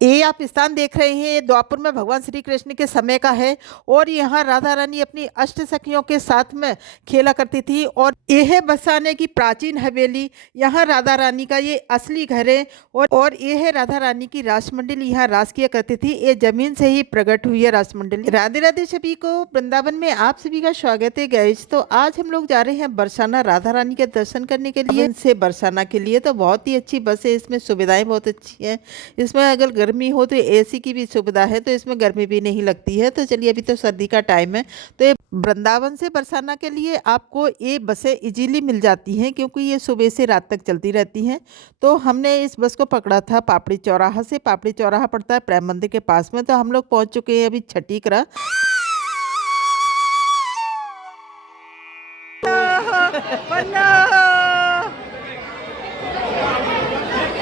ये आप स्थान देख रहे हैं, ये द्वापर में भगवान श्री कृष्ण के समय का है और यहाँ राधा रानी अपनी अष्ट सखियों के साथ में खेला करती थी। और यह है बरसाने की प्राचीन हवेली। यहाँ राधा रानी का ये असली घर है और ये है राधा रानी की रासमंडली। यहाँ रास किया करती थी, ये जमीन से ही प्रकट हुई है रासमंडली। राधे राधे सभी को, वृंदावन में आप सभी का स्वागत है गाइस। तो आज हम लोग जा रहे हैं बरसाना राधा रानी के दर्शन करने के लिए से बरसाना के लिए। तो बहुत ही अच्छी बस है, इसमें सुविधाएं बहुत अच्छी हैं। इसमें अगर गर्मी हो तो एसी की भी सुविधा है, तो इसमें गर्मी भी नहीं लगती है। तो चलिए, अभी तो सर्दी का टाइम है, तो ये वृंदावन से बरसाना के लिए आपको ये बसें इजीली मिल जाती हैं, क्योंकि ये सुबह से रात तक चलती रहती हैं। तो हमने इस बस को पकड़ा था पापड़ी चौराहा से। पापड़ी चौराहा पड़ता है प्रेम मंदिर के पास में। तो हम लोग पहुंच चुके हैं अभी छठीकरा।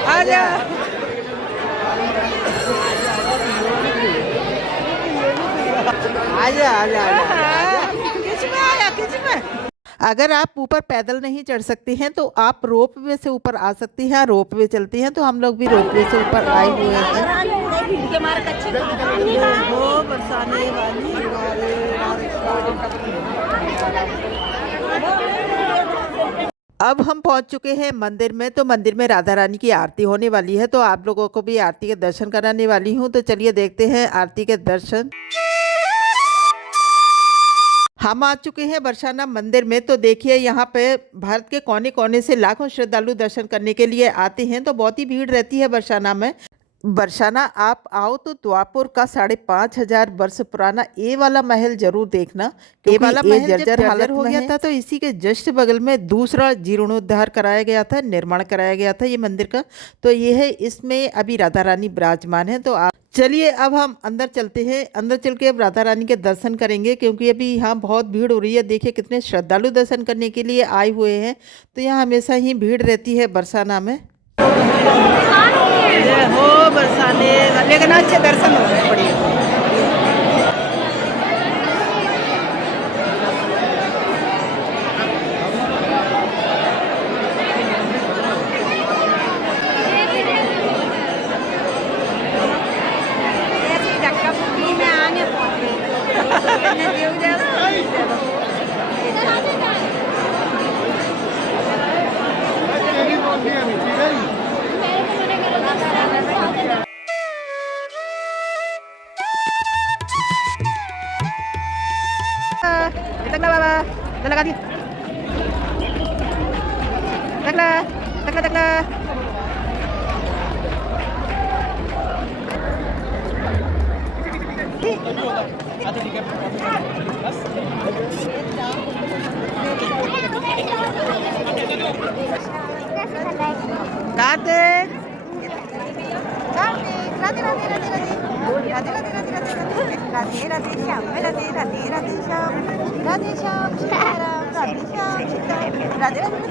आजा आजा आजा अगर आप ऊपर पैदल नहीं चढ़ सकते हैं तो आप रोप वे से ऊपर आ सकती हैं। रोप वे चलती हैं, तो हम लोग भी रोप वे से ऊपर आए हुए हैं। अब हम पहुंच चुके हैं मंदिर में। तो मंदिर में राधा रानी की आरती होने वाली है, तो आप लोगों को भी आरती के दर्शन कराने वाली हूं। तो चलिए देखते हैं आरती के दर्शन। हम आ चुके हैं बरसाना मंदिर में। तो देखिए, यहाँ पे भारत के कोने कोने से लाखों श्रद्धालु दर्शन करने के लिए आते हैं। तो बहुत ही भीड़ रहती है बरसाना में। बरसाना आप आओ तो द्वापर का 5,500 वर्ष पुराना ये वाला महल जरूर देखना। ये वाला महल जर्जर हालत हो गया था, तो इसी के जस्ट बगल में दूसरा जीर्णोद्धार कराया गया था, निर्माण कराया गया था ये मंदिर का। तो ये है, इसमें अभी राधा रानी विराजमान है। तो आप चलिए, अब हम अंदर चलते हैं। अंदर चल के अब राधा रानी के दर्शन करेंगे, क्योंकि अभी यहाँ बहुत भीड़ हो रही है। देखिए कितने श्रद्धालु दर्शन करने के लिए आए हुए हैं। तो यहाँ हमेशा ही भीड़ रहती है बरसाना में। हो बरसाने, लेकिन अच्छे दर्शन हो रहे बढ़िया। लगा दी, तकला तकला तकला। कार्तिक राधे राधे राधे राधे राधे राधे राधे राधे राधे राधे श्याम राधे राधे राधे श्याम राधे श्याम सीताराम राधे श्याम सीताराम राधे राधे।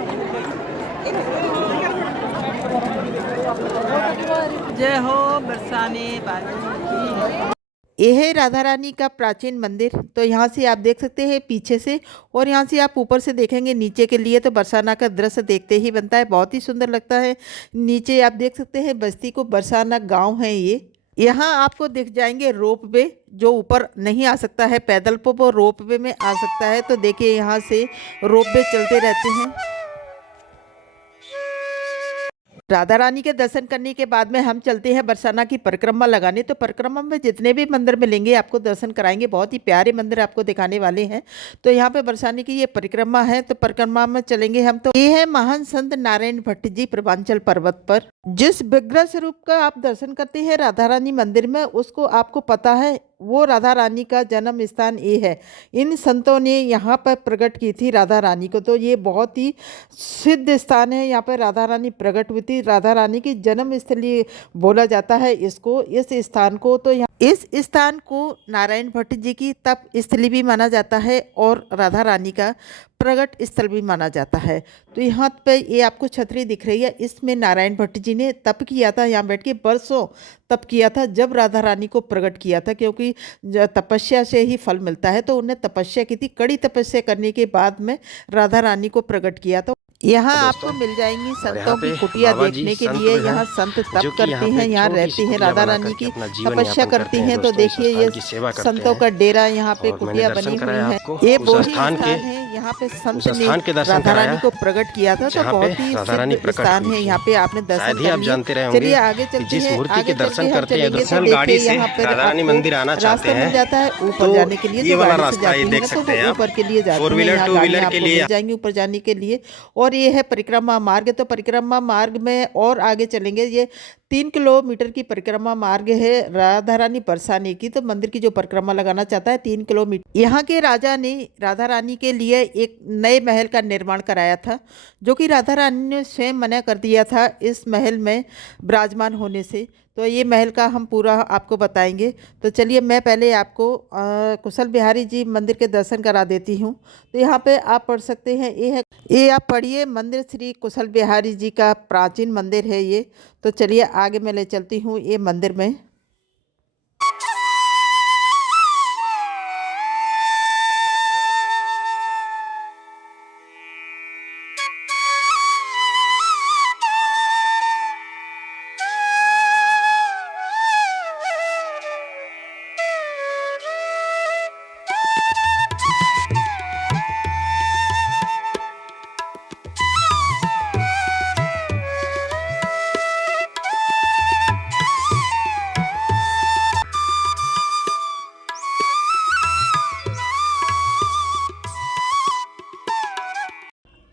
जय हो बरसाने वाली। ये है राधा रानी का प्राचीन मंदिर। तो यहाँ से आप देख सकते हैं पीछे से, और यहाँ से आप ऊपर से देखेंगे नीचे के लिए, तो बरसाना का दृश्य देखते ही बनता है, बहुत ही सुंदर लगता है। नीचे आप देख सकते हैं बस्ती को बरसाना गांव है ये। यहाँ आपको दिख जाएंगे रोप वे। जो ऊपर नहीं आ सकता है पैदल पर, वो रोप वे में आ सकता है। तो देखिए, यहाँ से रोप वे चलते रहते हैं। राधा रानी के दर्शन करने के बाद में हम चलते हैं बरसाना की परिक्रमा लगाने। तो परिक्रमा में जितने भी मंदिर मिलेंगे आपको दर्शन कराएंगे, बहुत ही प्यारे मंदिर आपको दिखाने वाले हैं। तो यहाँ पे बरसाने की ये परिक्रमा है, तो परिक्रमा में चलेंगे हम। तो ये है महान संत नारायण भट्ट जी पूर्वांचल पर्वत पर। जिस विग्रह स्वरूप का आप दर्शन करते हैं राधा रानी मंदिर में, उसको आपको पता है वो राधा रानी का जन्म स्थान ये है। इन संतों ने यहाँ पर प्रकट की थी राधा रानी को। तो ये बहुत ही सिद्ध स्थान है, यहाँ पर राधा रानी प्रकट हुई थी। राधा रानी की जन्म स्थली बोला जाता है इसको, इस स्थान को। तो यहाँ इस स्थान को नारायण भट्ट जी की तप स्थली भी माना जाता है और राधा रानी का प्रगट स्थल भी माना जाता है। तो यहाँ पे ये आपको छतरी दिख रही है, इसमें नारायण भट्ट जी ने तप किया था, यहाँ बैठ के बरसों तप किया था जब राधा रानी को प्रकट किया था। क्योंकि तपस्या से ही फल मिलता है, तो उन्हें तपस्या की थी, कड़ी तपस्या करने के बाद में राधा रानी को प्रकट किया। तो यहाँ तो आपको दोस्तों, मिल जाएंगी और यहाँ संतों की पे कुटिया बाबा जी देखने के संत लिए। हैं, यहाँ संत जो तप कि यहाँ करते पे हैं, यहाँ छोटी सी रहते हैं, कुटिया राधा बना रानी करके की अपना जीवन तपस्या यापन करती करते हैं हैं। तो दोस्तों, उस देखिए ये स्थान की सेवा करते संतों हैं। का डेरा यहाँ पे और मैंने कुटिया दर्शन बनी हुई कराया है। आपको ये उस वो ही स्थान के, स्थान है यहाँ पे संत उस ने स्थान के दर्शन राधा रानी कराया को प्रकट किया था। तो जहाँ पे बहुत ही राधा रानी सिद्ध प्रकट स्थान हुई है, थी। यहाँ पे आपने दर्शन शायद ही कर आप लिए। जानते रहे चलिए होंगे आगे कि चलते जिस हैं, मूर्ति आगे के चल के दर्शन हम करते हैं, चलेंगे तो दर्शन गाड़ी देखिए से यहाँ पर राधा रानी आपको मंदिर आना चाहते रास्ता मिल हैं जाता है ऊपर तो जाने के लिए। ये जो वाला गाड़ी से रास्ता ये जाती है देख ना तो सकते वो हैं आप, ऊपर के लिए जाती 4 है। व्हीलर यहाँ 2 गाड़ियाँ व्हीलर के आपको लिए। मिल जाएंगी ऊपर जाने के लिए। और ये है परिक्रमा मार्ग। तो परिक्रमा मार्ग में और आगे चलेंगे। ये 3 किलोमीटर की परिक्रमा मार्ग है राधा रानी बरसाने की। तो मंदिर की जो परिक्रमा लगाना चाहता है 3 किलोमीटर। यहाँ के राजा ने राधा रानी के लिए एक नए महल का निर्माण कराया था, जो कि राधा रानी ने स्वयं मना कर दिया था इस महल में विराजमान होने से। तो ये महल का हम पूरा आपको बताएंगे। तो चलिए मैं पहले आपको कुशल बिहारी जी मंदिर के दर्शन करा देती हूँ। तो यहाँ पे आप पढ़ सकते हैं, ये आप पढ़िए, मंदिर श्री कुशल बिहारी जी का प्राचीन मंदिर है ये। तो चलिए आगे मैं ले चलती हूँ ये मंदिर में।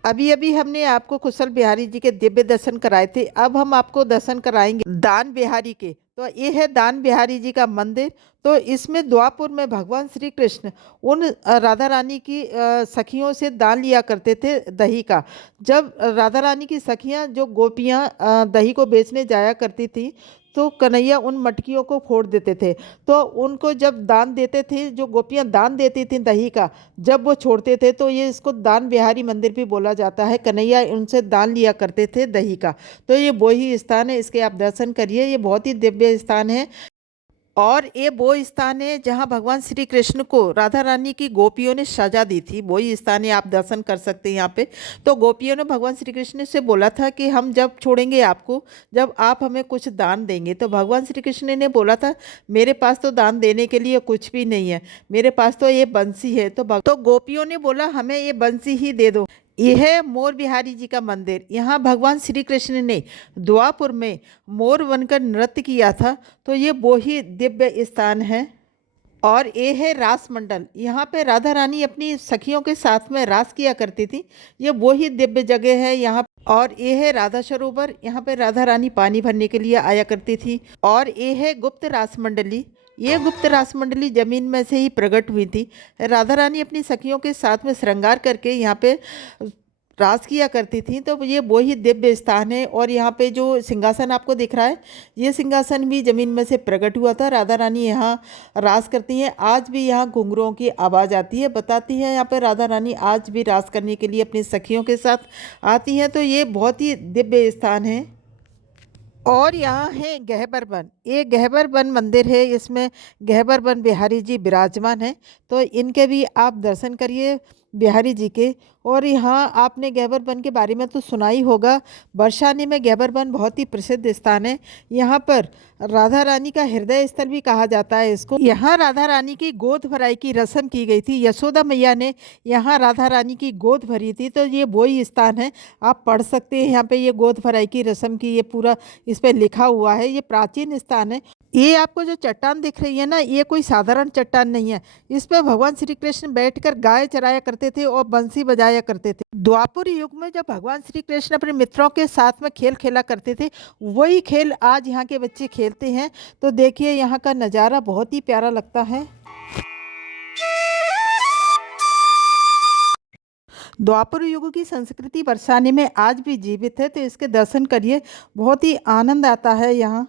अभी अभी हमने आपको कुशल बिहारी जी के दिव्य दर्शन कराए थे। अब हम आपको दर्शन कराएंगे दान बिहारी के। तो ये है दान बिहारी जी का मंदिर। तो इसमें द्वापुर में भगवान श्री कृष्ण उन राधा रानी की सखियों से दान लिया करते थे दही का। जब राधा रानी की सखियां जो गोपियां दही को बेचने जाया करती थी, तो कन्हैया उन मटकियों को फोड़ देते थे। तो उनको जब दान देते थे, जो गोपियां दान देती थी दही का, जब वो छोड़ते थे, तो ये इसको दान बिहारी मंदिर भी बोला जाता है। कन्हैया उनसे दान लिया करते थे दही का। तो ये वो ही स्थान है, इसके आप दर्शन करिए। ये बहुत ही दिव्य स्थान है। और ये वो स्थान है जहाँ भगवान श्री कृष्ण को राधा रानी की गोपियों ने सजा दी थी। वही स्थान है, आप दर्शन कर सकते हैं यहाँ पे। तो गोपियों ने भगवान श्री कृष्ण से बोला था कि हम जब छोड़ेंगे आपको, जब आप हमें कुछ दान देंगे। तो भगवान श्री कृष्ण ने बोला था, मेरे पास तो दान देने के लिए कुछ भी नहीं है, मेरे पास तो ये बंसी है। तो गोपियों ने बोला, हमें ये बंसी ही दे दो। यह है मोर बिहारी जी का मंदिर। यहाँ भगवान श्री कृष्ण ने द्वापुर में मोर बनकर नृत्य किया था। तो ये वो ही दिव्य स्थान है। और ये है रास मंडल। यहाँ पे राधा रानी अपनी सखियों के साथ में रास किया करती थी। ये वो ही दिव्य जगह है यहाँ। और ये है राधा सरोवर। यहाँ पे राधा रानी पानी भरने के लिए आया करती थी। और ये है गुप्त रास मंडली। ये गुप्त रास मंडली जमीन में से ही प्रकट हुई थी। राधा रानी अपनी सखियों के साथ में श्रृंगार करके यहाँ पे रास किया करती थी। तो ये वो ही दिव्य स्थान है। और यहाँ पे जो सिंहासन आपको दिख रहा है, ये सिंहासन भी जमीन में से प्रकट हुआ था। राधा रानी यहाँ रास करती हैं। आज भी यहाँ घुंघरुओं की आवाज़ आती है, बताती है यहाँ पर राधा रानी आज भी रास करने के लिए अपनी सखियों के साथ आती हैं। तो ये बहुत ही दिव्य स्थान है। और यहाँ है गहबर वन। ये गहबर वन मंदिर है, इसमें गहबर वन बिहारी जी विराजमान हैं। तो इनके भी आप दर्शन करिए, बिहारी जी के। और यहाँ आपने गहबर वन के बारे में तो सुना ही होगा। बरसाने में गहबर वन बहुत ही प्रसिद्ध स्थान है। यहाँ पर राधा रानी का हृदय स्थल भी कहा जाता है इसको। यहाँ राधा रानी की गोद भराई की रस्म की गई थी। यशोदा मैया ने यहाँ राधा रानी की गोद भरी थी। तो ये वही स्थान है, आप पढ़ सकते हैं। यहाँ पे ये गोद भराई की रस्म की ये पूरा इस पर लिखा हुआ है। ये प्राचीन स्थान है। ये आपको जो चट्टान दिख रही है ना, ये कोई साधारण चट्टान नहीं है। इस पर भगवान श्री कृष्ण बैठकर गाय चराया करते थे और बंसी बजाया करते थे। द्वापर युग में जब भगवान श्री कृष्ण अपने मित्रों के साथ में खेल खेला करते थे, वही खेल आज यहाँ के बच्चे खेलते हैं। तो देखिए यहाँ का नज़ारा बहुत ही प्यारा लगता है। द्वापर युग की संस्कृति बरसाने में आज भी जीवित है। तो इसके दर्शन करिए, बहुत ही आनंद आता है यहाँ।